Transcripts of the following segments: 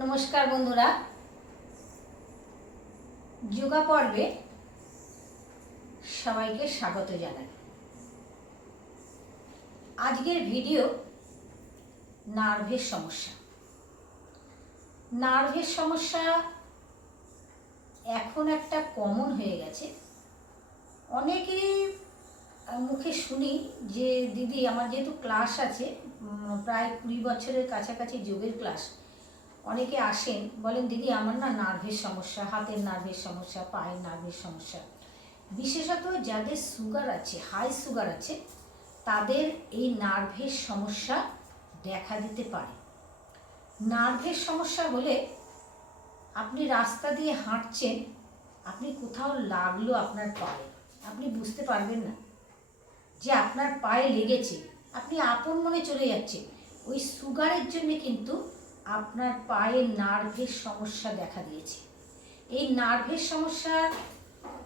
নমস্কার বন্ধুরা। যোগা পর্বে সবাইকে স্বাগত জানাই। আজকের ভিডিও নার্ভের সমস্যা। নার্ভের সমস্যা এখন একটা কমন হয়ে গেছে। অনেকেরই মুখে শুনি যে, দিদি, আমার যেহেতু ক্লাস আছে প্রায় কুড়ি বছরের কাছাকাছি যোগের ক্লাস। অনেকে আসেন, বলেন, দিদি, আমার না নার্ভের সমস্যা, হাতের নার্ভের সমস্যা, পায়ের নার্ভের সমস্যা। বিশেষত যাদের সুগার আছে, হাই সুগার আছে, তাদের এই নার্ভের সমস্যা দেখা দিতে পারে। নার্ভের সমস্যা হলে আপনি রাস্তা দিয়ে হাঁটছেন, আপনি কোথাও লাগল আপনার পায়ে, আপনি বুঝতে পারবেন না যে আপনার পায়ে লেগেছে, আপনি আপন মনে চলে যাচ্ছেন। ওই সুগারের জন্য কিন্তু আপনার পায়ের নার্ভের সমস্যা দেখা দিয়েছে। এই নার্ভের সমস্যার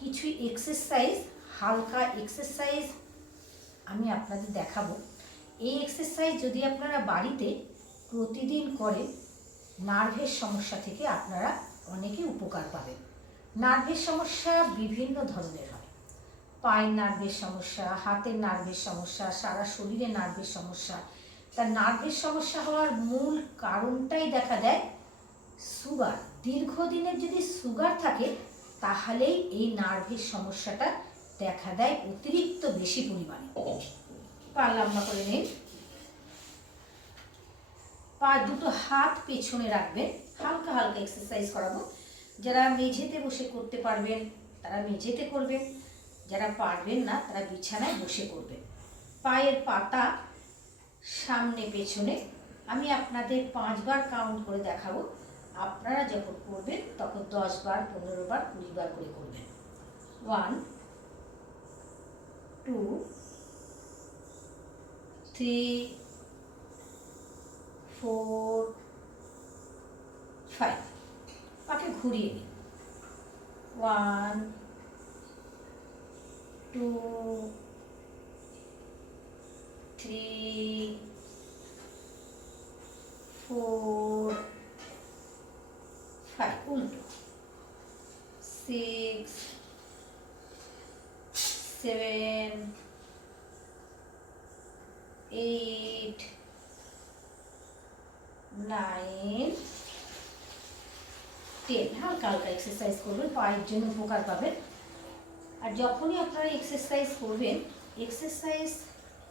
কিছু এক্সারসাইজ হালকা এক্সারসাইজ আমি আপনাদের দেখাবো। এই এক্সারসাইজ যদি আপনারা বাড়িতে প্রতিদিন করেন, নার্ভের সমস্যা থেকে আপনারা অনেকে উপকার পাবেন। নার্ভের সমস্যা বিভিন্ন ধরনের হয়। পায়ের নার্ভের সমস্যা, হাতের নার্ভের সমস্যা, সারা শরীরে নার্ভের সমস্যা তার নার্ভের সমস্যা হওয়ার মূল কারণটাই দেখা দেয় সুগার। দীর্ঘদিনের যদি সুগার থাকে, তাহলেই এই নার্ভের সমস্যাটা দেখা দেয় অতিরিক্ত বেশি পরিমাণে। পা লম্বা করে নিন। পা দুটো হাত পেছনে রাখবেন। হালকা হালকা এক্সারসাইজ করাবো। যারা মেঝেতে বসে করতে পারবেন, তারা মেঝেতে করবেন। যারা পারবেন না, তারা বিছানায় বসে করবেন। পায়ের পাতা সামনে, পেছনে। আমি আপনাদের পাঁচবার কাউন্ট করে দেখাবো। আপনারা যখন করবেন, তখন দশ বার পনেরো বার কুড়ি বার করে করবেন। One two three four five পাকে ঘুরিয়ে নিন। ওয়ান টু ফোর ফাইভ উল্টো six seven eight nine ten হালকা হালকা এক্সারসাইজ করবেন পায়ের জন্য উপকার পাবেন। আর যখনই আপনারা এক্সারসাইজ করবেন এক্সারসাইজ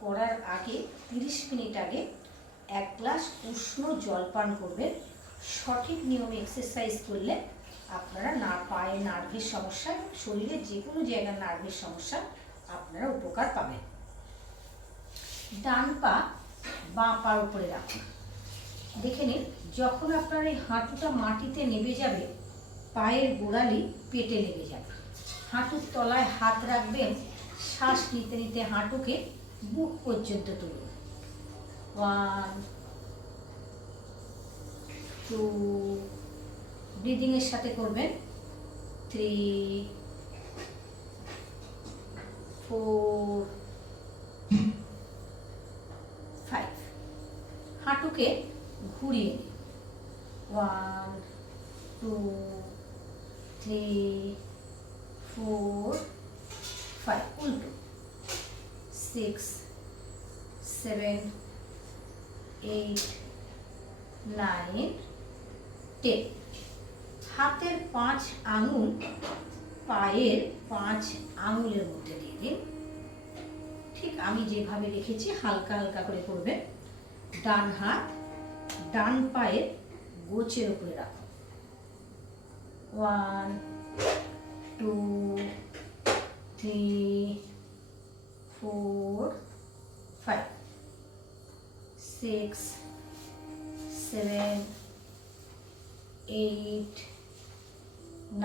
করার আগে তিরিশ মিনিট আগে এক গ্লাস উষ্ণ জল পান করবেন। সঠিক নিয়মে এক্সারসাইজ করলে আপনারা না পায়ে নার্ভের সমস্যা, শরীরে যে কোনো জায়গার নার্ভের সমস্যা আপনারা উপকার পাবেন। ডান পা বাঁ পার উপরে রাখুন। দেখে নিন, যখন আপনার এই হাঁটুটা মাটিতে নেমে যাবে, পায়ের গোড়ালি পেটে লেগে যাবে। হাঁটুর তলায় হাত রাখবেন, শ্বাস নিতে নিতে হাঁটুকে বুক পর্যন্ত তুলুন ওয়ান টু ব্রিদিংয়ের সাথে করবেন থ্রি ফোর ফাইভ হাঁটুকে ঘুরিয়ে নিন one two three four five উল্টো six seven eight nine ten হাতের পাঁচ আঙুল, পায়ের পাঁচ আঙুলের মধ্যে দিয়ে দিন। ঠিক আমি যেভাবে রেখেছি, হালকা হালকা করে করবেন। ডান হাত, ডান পায়ের গোছের উপরে রাখুন। One, two, three four five six seven eight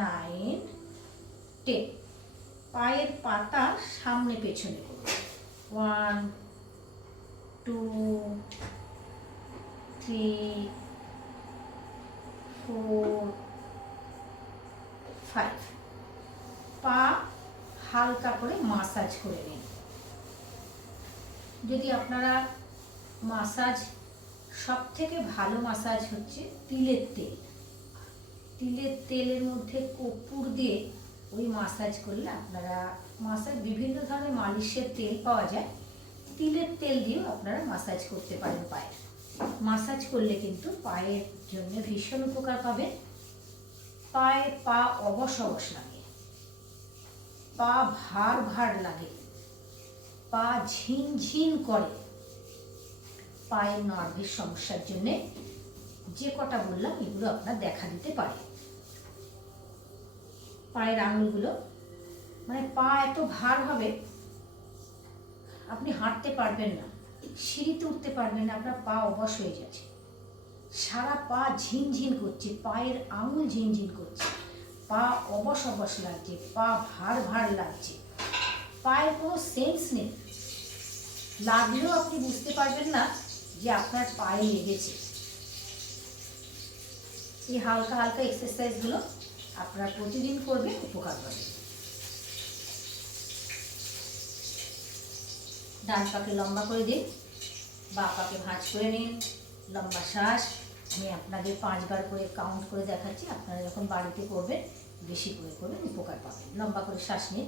nine ten পায়ের পাতা সামনে পেছনে। One two three four five পা হালকা করে মাসাজ করে নিন। যদি আপনারা মাসাজ সব থেকে ভালো মাসাজ হচ্ছে তিলের তেল। তিলের তেলের মধ্যে কর্পূর দিয়ে ওই মাসাজ করলে আপনারা মাসাজ বিভিন্ন ধরনের মালিশের তেল পাওয়া যায়। তিলের তেল দিয়েও আপনারা মাসাজ করতে পারেন পায়ে মাসাজ করলে কিন্তু পায়ের জন্য ভীষণ উপকার পাবেন পায়ে পা অবশ অবশ লাগে। পা ভার ভার লাগে। পা ঝিনঝিন করে। পায়ের নার্ভের সমস্যার জন্যে যে কটা বললাম, এগুলো আপনার দেখা দিতে পারে। পায়ের আঙুলগুলো মানে পা এত ভার হবে, আপনি হাঁটতে পারবেন না, সিঁড়িতে উঠতে পারবেন না, আপনার পা অবশ হয়ে যাচ্ছে। সারা পা ঝিনঝিন করছে, পায়ের আঙুল ঝিনঝিন করছে। পা অবশ অবশ লাগছে, পা ভার ভার লাগছে। পায়ের কোনো সেন্স নেই। লাগলেও আপনি বুঝতে পারবেন না যে আপনার পায়ে লেগেছে। এই হালকা হালকা এক্সারসাইজগুলো আপনারা প্রতিদিন করবেন, উপকার পাবেন। ডান পাকে লম্বা করে দিন, বা পাকে ভাঁজ করে নিন, লম্বা শ্বাস। আমি আপনাদের পাঁচবার করে কাউন্ট করে দেখাচ্ছি, আপনারা যখন বাড়িতে করবেন, বেশি করে করবেন, উপকার পাবেন। লম্বা করে শ্বাস নিন।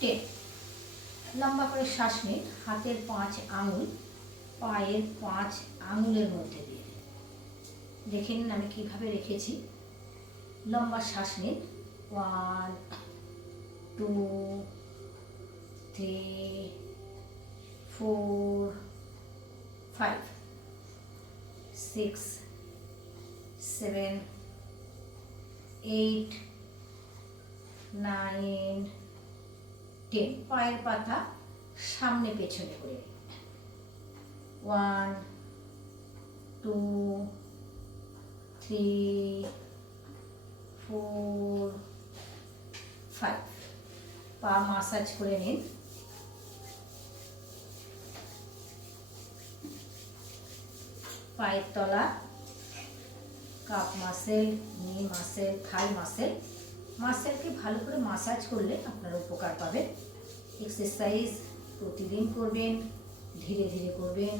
ten লম্বা করে শ্বাস নিন, হাতের পাঁচ আঙুল, পায়ের পাঁচ আঙুলের মধ্যে দিয়ে দেখে নিন আমি কীভাবে রেখেছি। লম্বা শ্বাস নিন। One, two, three, four, five, six, seven, eight, nine ten পায়ের পাতা সামনে, পেছনে করে। One two three four five পা মাসাজ করে নিন। পায়ের তলা calf muscle knee muscle thigh muscle মাসেলকে ভালো করে মাসাজ করলে আপনারা উপকার পাবেন। এক্সারসাইজ প্রতিদিন করবেন, ধীরে ধীরে করবেন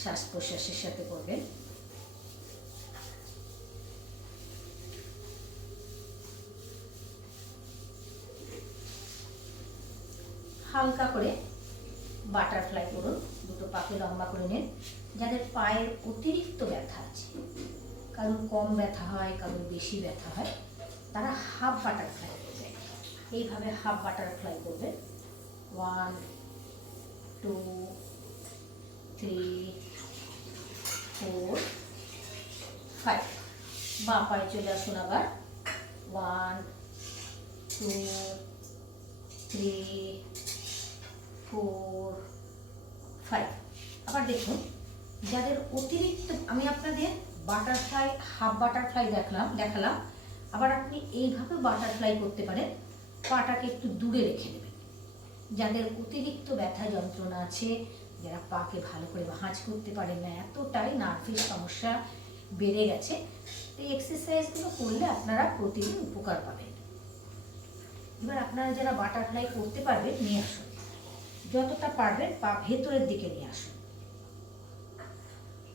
শ্বাস প্রশ্বাসের সাথে করবেন। হালকা করে বাটারফ্লাই করুন, দুটো পাকে লম্বা করে নিন, যাদের পায়ের অতিরিক্ত ব্যথা আছে। কারোর কম ব্যথা হয়, কারোর বেশি ব্যথা হয়। তারা হাফ বাটারফ্লাই করবে। এইভাবে হাফ বাটারফ্লাই করবে। One two three four five বাঁ পায়ে চলে আসুন আবার। One two three four five আবার দেখুন, যাদের অতিরিক্ত আমি আপনাদের বাটারফ্লাই হাফ বাটারফ্লাই দেখলাম দেখালাম। আবার আপনি এইভাবে বাটারফ্লাই করতে পারেন, পাটাকে একটু দূরে রেখে দেবেন। যাদের অতিরিক্ত ব্যথা যন্ত্রণা আছে, যারা পাকে ভালো করে ভাঁজ করতে পারেন না, এতটাই নার্ভের সমস্যা বেড়ে গেছে এই এক্সারসাইজগুলো করলে আপনারা প্রতিদিন উপকার পাবেন। এবার আপনারা যারা বাটারফ্লাই করতে পারবেন, নিয়ে আসুন। যতটা পারবেন, পা ভেতরের দিকে নিয়ে আসুন।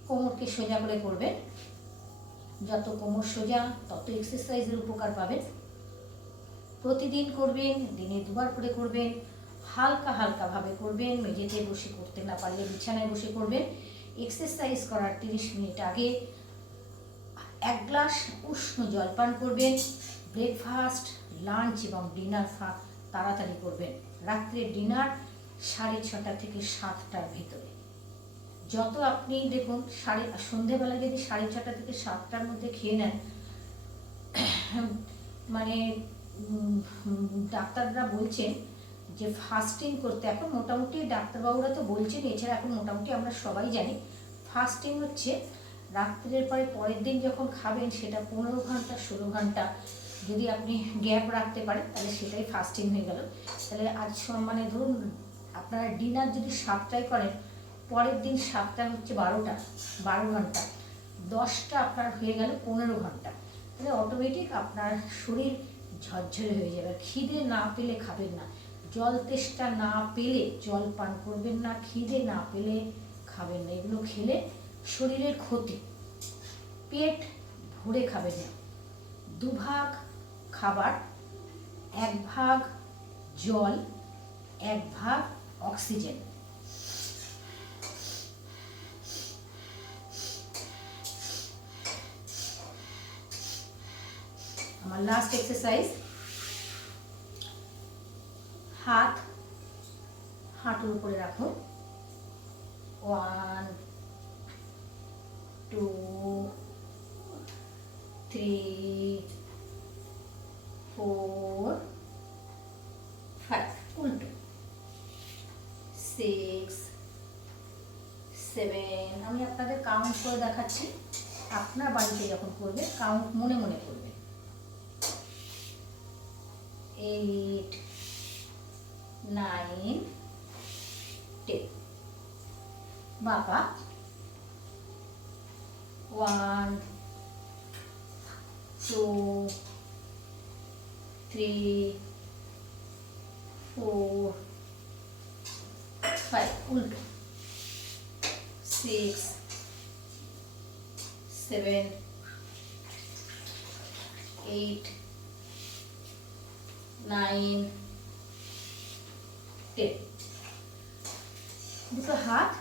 কোমরকে সোজা করে করবেন। যত কোমর সোজা, তত এক্সারসাইজের উপকার পাবেন। প্রতিদিন করবেন, দিনে দুবার করে করবেন, হালকা হালকাভাবে করবেন, মেঝেতে বসে করতে না পারলে বিছানায় বসে করবেন। এক্সারসাইজ করার তিরিশ মিনিট আগে এক গ্লাস উষ্ণ জল পান করবেন ব্রেকফাস্ট লাঞ্চ এবং ডিনার তাড়াতাড়ি করবেন। রাত্রে ডিনার সাড়ে ছটা থেকে সাতটার ভিতরে। যত আপনি দেখুন, সাড়ে, সন্ধেবেলা যদি সাড়ে ছটা থেকে সাতটার মধ্যে খেয়ে নেন মানে ডাক্তাররা বলছেন যে ফাস্টিং করতে, এখন মোটামুটি ডাক্তারবাবুরা তো বলছেন, এছাড়া এখন মোটামুটি আমরা সবাই জানি ফাস্টিং হচ্ছে রাত্রের পরে পরের দিন যখন খাবেন, সেটা পনেরো ঘণ্টা, ষোলো ঘণ্টা, যদি আপনি গ্যাপ রাখতে পারেন, তাহলে সেটাই ফাস্টিং হয়ে গেল। তাহলে আজ মানে ধরুন, আপনারা ডিনার যদি সাতটায় করেন পরের দিন সাতটা হচ্ছে বারোটা, বারো ঘণ্টা। দশটা আপনার হয়ে গেল পনেরো ঘণ্টা। তাহলে অটোমেটিক আপনার শরীর ঝরঝরে হয়ে যাবে। খিদে না পেলে খাবেন না। জল তেষ্টা না পেলে জল পান করবেন না। খিদে না পেলে খাবেন না। এগুলো খেলে শরীরের ক্ষতি। পেট ভরে খাবেন না। দুভাগ খাবার এক ভাগ জল এক ভাগ অক্সিজেন। আমার লাস্ট এক্সারসাইজ হাত, হাঁটুর উপরে রাখুন one two three four five উল্টো। সিক্স সেভেন আমি আপনাদের কাউন্ট করে দেখাচ্ছি। আপনার বাড়িতে যখন করবে কাউন্ট মনে মনে করবে। eight, nine, ten. Baba. one, two, three, four, five, six, seven, eight. Nine ten দুটো হাত